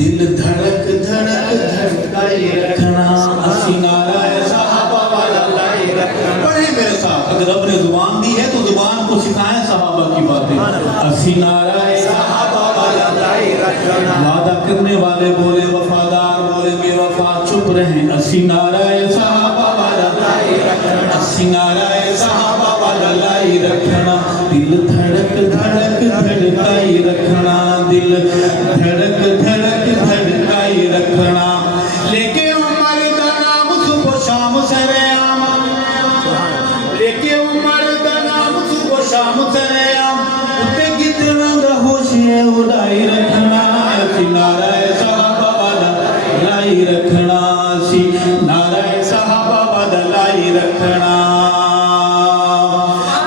دل دھڑک دھڑک دھڑکائی رکھنا اسی نعرہ صحابہ والا لائی رکھنا. پڑھیں میرے ساتھ, اگر رب نے زبان دی ہے تو زبان کو سکھائیں صحابہ کی باتیں. اسی نعرہ صحابہ والا لائی رکھنا, وعدہ کرنے والے بولے وفادار, بولے بے وفا چپ رہیں. اسی نعرہ صحابہ والا لائی رکھنا, اسی نعرہ صحابہ والا لائی رکھنا. دل دھڑک دھڑک دھڑکائی رکھنا, دل دھڑک دھڑک دھڑکائی رکھنا. لے کے عمر دا نام صبح شام سرے عام, لے کے عمر دا نام صبح شام سرے عام, اتے کتنا دا ہوشے اڑائی رکھنا. اسی نعرہ صحابہ والا لائی رکھنا, اسی نعرہ صحابہ والا لائی رکھنا.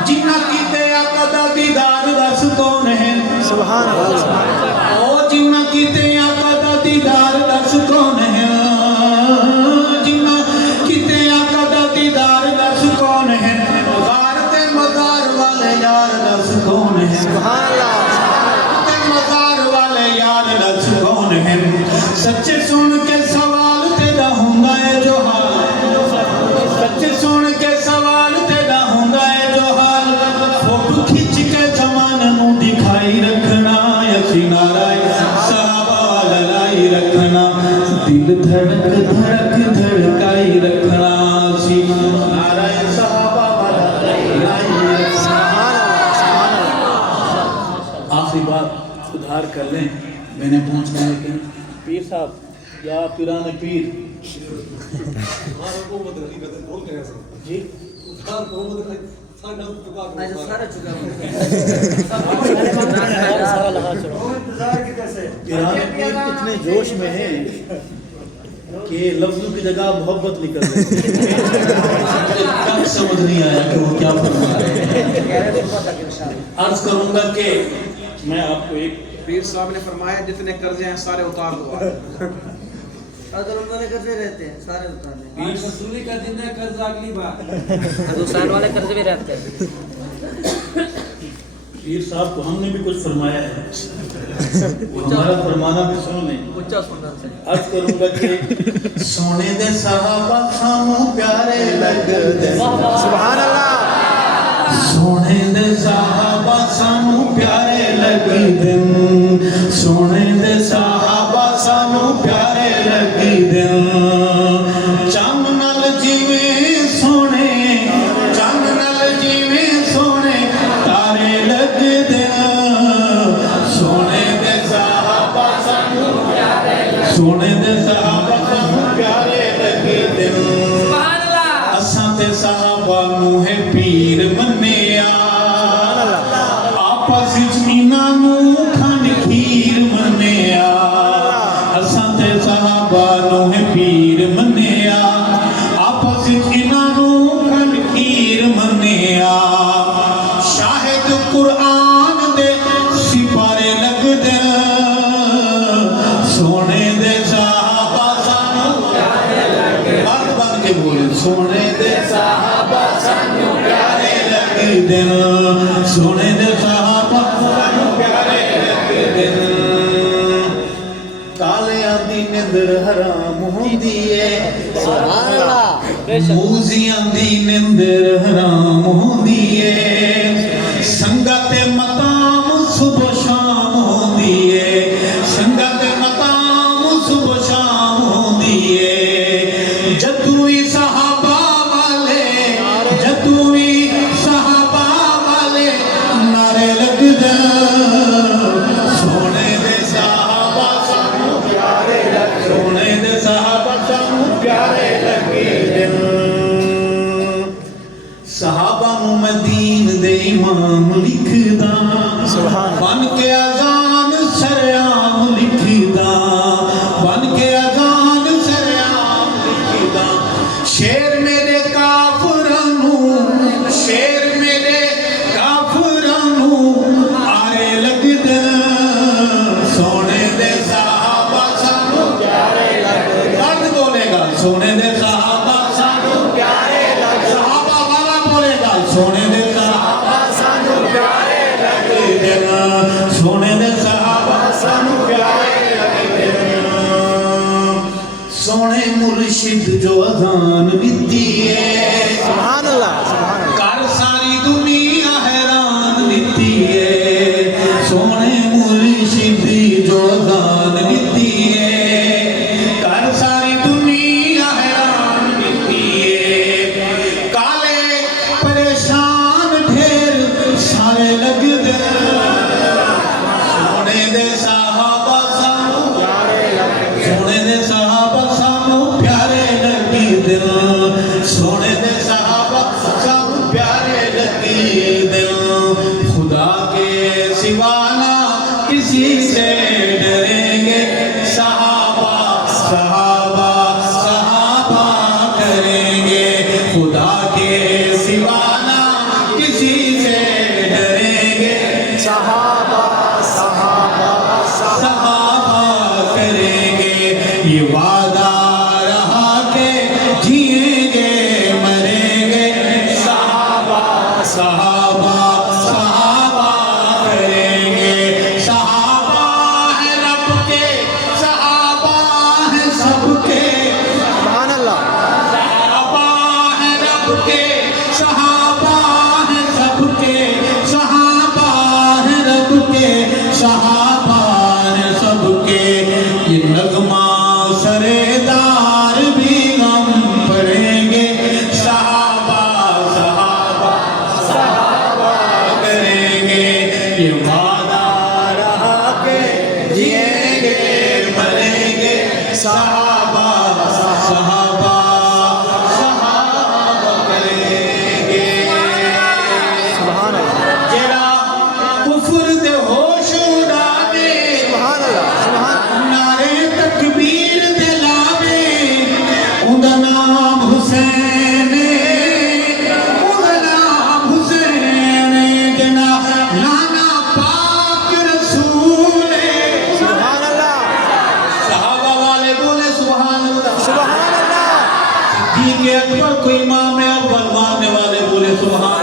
جنہ کیتے آقا دا دیدار دس کون ہے, سبحان اللہ. او جنہ کیتے آقا دا دیدار دس کون ہے, جنہ کیتے آقا دا دیدار دس کون ہے. غار تے مزار والے یار دس کون ہے, سبحان اللہ. تے مزار والے یار دس کون ہے. سچے سن کے سوال تیرا ہوندا ہے جو حال, سچے سن کے سوال تیرا ہوندا ہے جو حال. فوٹو کھچ کے زمانے نو دکھائی رکھنا, اسی نعرہ صحابہ والا لائی رکھنا. دل دھڑک دھڑک دھڑکائی رکھنا, اسی نعرہ صحابہ والا لائی رکھنا. آخری بات ادھار کر لیں, میں نے پہنچنا ہے کہ پیر صاحب یا پیران پیر جی پیران پیر اتنے جوش میں ہیں کہ لفظوں کی جگہ محبت نکل رہی ہے. سمجھ نہیں آیا کہ وہ کیا فرما رہے ہیں. عرض کروں گا کہ میں آپ کو ایک پیر صاحب نے فرمایا جتنے قرضے ہیں سارے اتار دو. اگر انہوں نے قرضے رہتے ہیں سارے اتار دیں. آج وصولی کا دن ہے, قرض اگلی بار. دوسرے والے قرضے بھی رہتے ہیں. پیر صاحب کو ہم نے بھی کچھ فرمایا ہے, ہمارا فرمانا بھی سن لیں. اونچا سننا چاہیے. عرض کروں گا کہ سونے دے صحابہ سانوں پیارے لگ دے, سبحان اللہ. سونے دے صحابہ سانوں پیارے لگ دے, سونے دے صحابہ سانوں پیارے لگ دے. چند نال جیویں سونے, چند نال جیویں سونے تارے لگ دے. سونے دے صحابہ سانوں پیارے لگ دے, سونے دے صحابہ سانوں پیارے لگ دے. اساں تے صحابہ نوں ہے پیر منیا, آپس وچ انہاں نوں کھان کھیر منیا. اساں تے صحابہ نوں ہے پیر منیا, آپس وچ انہاں نوں کھان کھیر منیا. شاہد قرآن دے سپارے لگ دے, سونے دے صحابہ سانوں پیارے لگ دے. بات بن کے بولے, سونے دے صحابہ سانوں پیارے لگ دے, سونے دے صحابہ سانوں پیارے لگ دے. کالیاں دی نندر حرام ہوندی ہے, سبحان اللہ. موزیاں دی نندر حرام ہوندی ہے. سنگت مقام صبح شام ہوندی ہے, سنگت مقام صبح شام ہوندی ہے. جدوی صحابہ والے, جدوی صحابہ والے نعرے لگ دے. سونے دے صحابہ سانوں پیارے لگ, سونے دے صحابہ سانوں پیارے لگ دے. صحابہ نوں میں دین دے امام لکھدا, بن کے اذان سریعام مرشد جو اذان دیتی ہے سبحان اللہ سبحان اللہ کر ساری دنیا حیران دیتی ہے سونے مرشد جو اذان دیتی ہے کر ساری دنیا حیران دیتی ہے کالے پریشان ڈھیر سارے لگ دے سونے دے صحابہ سونے دے صحابہ سانو پیارے لگی دل سونے دے صحابہ سانو پیارے لگی دل خدا کے سوا نہ کسی سے ڈریں گے صحابہ صحابہ صحابہ کریں گے خدا کے سوا نہ کسی سے ڈریں گے صحابہ صحابہ صحابہ کریں گے یہ وعدہ رہا کہ جئیں گے مریں گے صحابہ صحابہ صحابہ کریں گے صحابہ ہیں رب کے صحابہ ہیں سب کے سبحان اللہ صحابہ ہیں رب کے صحابہ ہیں سب کے صحابہ ہیں رب کے صحابہ ہیں سب کے یہ نغمہ سردار بھی غم پڑیں گے صحابہ صحابہ صحابہ کریں گے یہ وعدہ رہا کہ جئیں گے مریں گے صحابہ صحابہ صحابہ کریں گے سبحان اللہ جڑا کفر دے ہوش اڑا دے سبحان اللہ سبحان نعرے تکبیر دے لاوے اوندا نام حسین اوندا نام حسین جنا نانا پاک رسول سبحان اللہ صحابہ والے بولے سبحان اللہ سبحان اللہ صدیق اکبر کو امام اول ماننے والے بولے سبحان